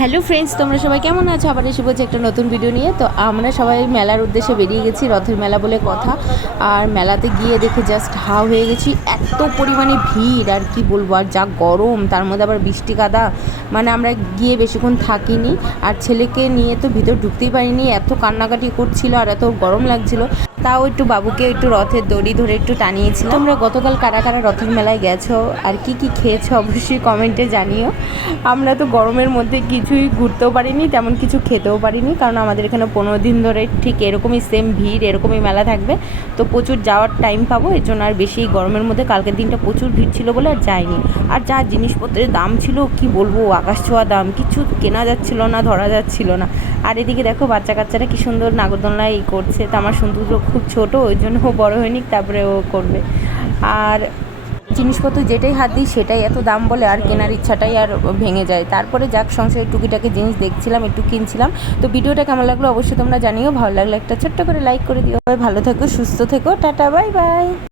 Hello friends, তোমরা সবাই কেমন আছো? আবার এসে বলছি একটা নতুন ভিডিও নিয়ে। তো আমরা সবাই মেলার উদ্দেশ্যে বেরিয়ে গেছি, রথের মেলা বলে কথা। আর মেলাতে গিয়ে দেখে জাস্ট হা হয়ে গেছি। এত পরিমাণে ভিড়, আর কি বলব, আর যা গরম, তার মধ্যে আবার বৃষ্টি কাদা। মানে আমরা গিয়ে বেশিক্ষণ থাকিনি। আর ছেলেকে নিয়ে তো ভিতর ঢুকতেই পারিনি। এত কান্নাকাটি করছিল আর এত গরম লাগছিল। তাও একটু বাবুকে একটু রথের দড়ি ধরে একটু টানিয়েছিলাম। তোমরা গতকাল কারা কারা রথের মেলায় গেছো? আর কি কি খেয়েছো? অবশ্যই কমেন্টে জানিও। আমরা তো গরমের মধ্যে কিছুই ঘুরতেও পারিনি, তেমন কিছু খেতেও পারিনি, কারণ আমাদের এখানে পনেরো দিন ধরে ঠিক এরকমই সেম ভিড়, এরকমই মেলা থাকবে। তো প্রচুর যাওয়ার টাইম পাবো, এর জন্য আর বেশি গরমের মধ্যে কালকের দিনটা প্রচুর ভিড় ছিল বলে আর যাইনি। আর যা জিনিসপত্রের দাম ছিল, কি বলব, আকাশ ছোঁয়া দাম, কিছু কেনা যাচ্ছিল না, ধরা যাচ্ছিল না। আর এদিকে দেখো বাচ্চা কাচ্চারা কি সুন্দর নাগরদোলনায় এই করছে। তো আমার সুন্দর খুব ছোট, ওই জন্য ও বড় হয়নি, তারপরে ও করবে। আর জিনিসপত্র যেটাই হাত দিই সেটাই এত দাম বলে আর কেনার ইচ্ছাটাই আর ভেঙে যায়। তারপরে যাক, সংসারের টুকিটাকি জিনিস দেখছিলাম, একটু কিনছিলাম। তো ভিডিওটা কেমন লাগল অবশ্যই তোমরা জানিও, ভালো লাগলে একটা ছোট্ট করে লাইক করে দিও। ভালো থেকো, সুস্থ থেকো, টাটা বাই বাই